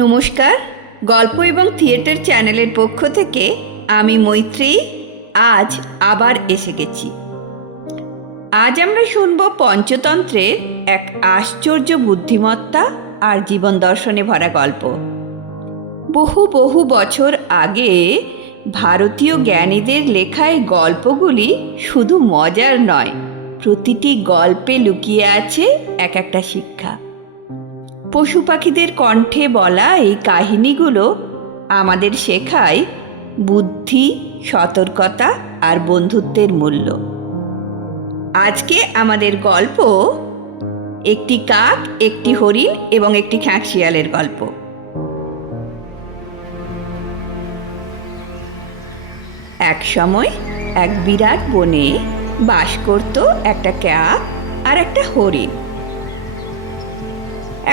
নমস্কার, গল্প এবং থিয়েটার চ্যানেলের পক্ষ থেকে আমি মৈত্রী আজ আবার এসে গেছি। আজ আমরা শুনব পঞ্চতন্ত্রের এক আশ্চর্য বুদ্ধিমত্তা আর জীবন দর্শনে ভরা গল্প। বহু বহু বছর আগে ভারতীয় জ্ঞানীদের লেখা এই গল্পগুলি শুধু মজার নয়, প্রতিটি গল্পে লুকিয়ে আছে এক একটা শিক্ষা। পশু পাখিদের কণ্ঠে বলা এই কাহিনীগুলো আমাদের শেখায় বুদ্ধি, সতর্কতা আর বন্ধুত্বের মূল্য। আজকে আমাদের গল্প একটি কাক, একটি হরিণ এবং একটি খাঁকশিয়ালের গল্প। এক সময় এক বিরাট বনে বাস করত একটা কাক আর একটা হরিণ।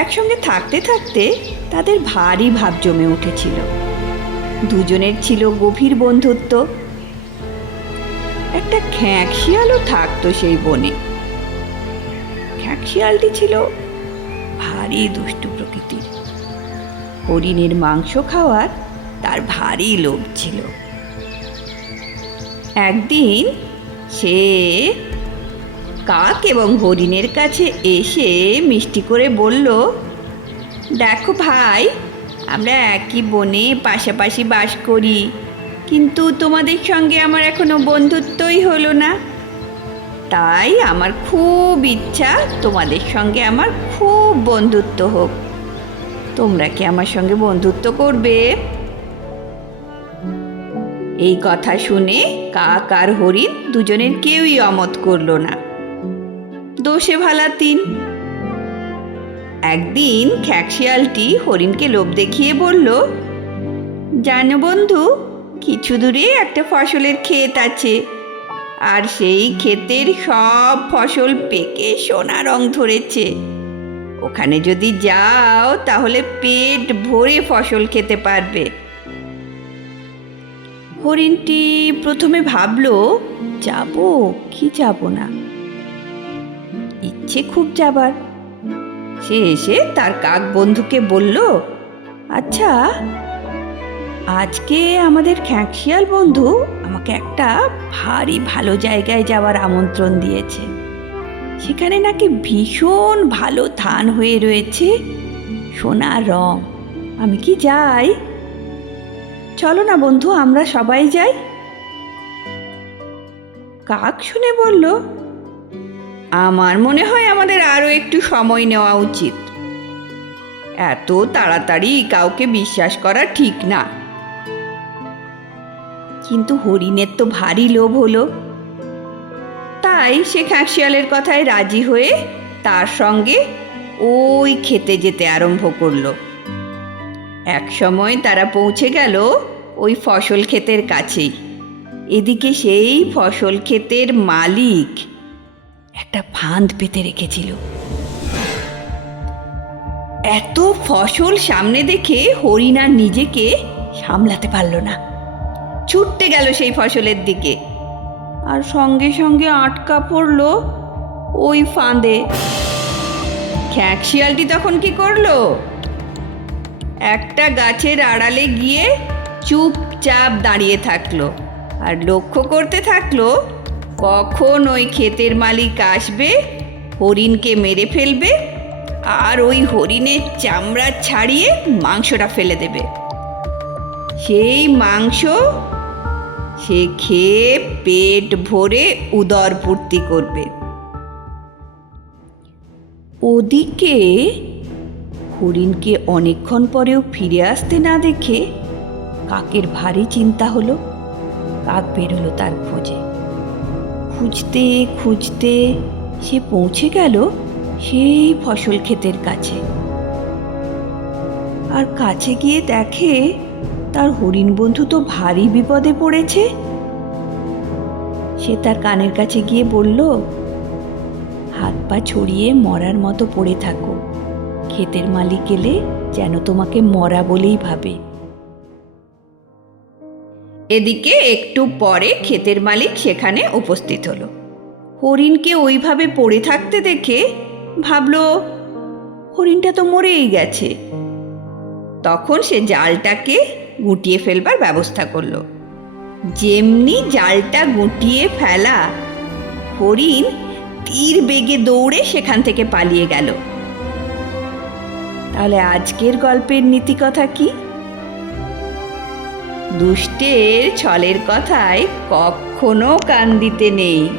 একসঙ্গে থাকতে থাকতে তাদের ভারী ভাব জমে উঠেছিল। দুজনের ছিল গভীর বন্ধুত্ব। একটা খাঁকশিয়ালও থাকতো সেই বনে। খাঁকশিয়ালটি ছিল ভারী দুষ্টু প্রকৃতির। হরিণের মাংস খাওয়ার তার ভারী লোভ ছিল। একদিন সে কাক এবং হরিণের কাছে এসে মিষ্টি করে বলল, দেখো ভাই, আমরা একই বনে পাশাপাশি বাস করি, কিন্তু তোমাদের সঙ্গে আমার এখনো বন্ধুত্বই হলো না। তাই আমার খুব ইচ্ছা তোমাদের সঙ্গে আমার খুব বন্ধুত্ব হোক। তোমরা কি আমার সঙ্গে বন্ধুত্ব করবে? এই কথা শুনে কাক আর হরিণ দুজনের কেউই অমত করল না। দোষে ভালা তিন। একদিন খাঁকশিয়ালটি হরিণকে লোভ দেখিয়ে বলল, জানো বন্ধু, কিছু দূরে একটা ফসলের ক্ষেত আছে, আর সেই ক্ষেতের সব ফসল পেকে সোনা রং ধরেছে। ওখানে যদি যাও তাহলে পেট ভরে ফসল খেতে পারবে। হরিণটি প্রথমে ভাবলো, যাব কি যাব না, ইচ্ছে খুব যাবার। সে এসে তার কাক বন্ধুকে বলল, আচ্ছা, আজকে আমাদের খাঁকশিয়াল বন্ধু আমাকে একটা ভারী ভালো জায়গায় যাওয়ার আমন্ত্রণ দিয়েছে। সেখানে নাকি ভীষণ ভালো ধান হয়ে রয়েছে, সোনা রং। আমি কি যাই? চলো না বন্ধু, আমরা সবাই যাই। কাক শুনে বলল, আমার মনে হয় আমাদের আরো একটু সময় নেওয়া উচিত। এত তাড়াতাড়ি কাউকে বিশ্বাস করা ঠিক না। কিন্তু হরিণের তো ভারী লোভ হলো। তাই সে খাঁকশিয়ালের কথায় রাজি হয়ে তার সঙ্গে ওই খেতে যেতে আরম্ভ করলো। এক সময় তারা পৌঁছে গেল ওই ফসল ক্ষেতের কাছেই। এদিকে সেই ফসল ক্ষেতের মালিক একটা ফাঁদ পেতে রেখেছিল। এত ফসল সামনে দেখে হরিণ আর নিজেকে সামলাতে পারল না, ছুটতে গেল সেই ফসলের দিকে, আর সঙ্গে সঙ্গে আটকা পড়ল ওই ফাঁদে। খাঁকশিয়ালটি তখন কি করলো? একটা গাছের আড়ালে গিয়ে চুপচাপ দাঁড়িয়ে থাকলো আর লক্ষ্য করতে থাকলো কখন ওই ক্ষেতের মালিক আসবে, হরিণকে মেরে ফেলবে আর ওই হরিণের চামড়া ছাড়িয়ে মাংসটা ফেলে দেবে। সেই মাংস সে খেয়ে পেট ভরে উদর পূর্তি করবে। ওদিকে হরিণকে অনেকক্ষণ পরেও ফিরে আসতে না দেখে কাকের ভারী চিন্তা হলো। কাক বেরোলো তার খোঁজে। খুঁজতে খুঁজতে সে পৌঁছে গেল সেই ফসল ক্ষেতের কাছে। আর কাছে গিয়ে দেখে তার হরিণ বন্ধু তো ভারী বিপদে পড়েছে। সে তার কানের কাছে গিয়ে বলল, হাত পা ছড়িয়ে মরার মতো পড়ে থাকো। ক্ষেতের মালিক এলে যেন তোমাকে মরা বলেই ভাবে। এদিকে একটু পরে ক্ষেতের মালিক সেখানে উপস্থিত হলো। হরিণকে ওইভাবে পড়ে থাকতে দেখে ভাবল, হরিণটা তো মরেই গেছে। তখন সে জালটাকে গুটিয়ে ফেলবার ব্যবস্থা করলো। যেমনি জালটা গুটিয়ে ফেলা, হরিণ তীর বেগে দৌড়ে সেখান থেকে পালিয়ে গেল। তাহলে আজকের গল্পের নীতিকথা কি? দুষ্টের ছলের কথায় কখনো কান দিতে নেই।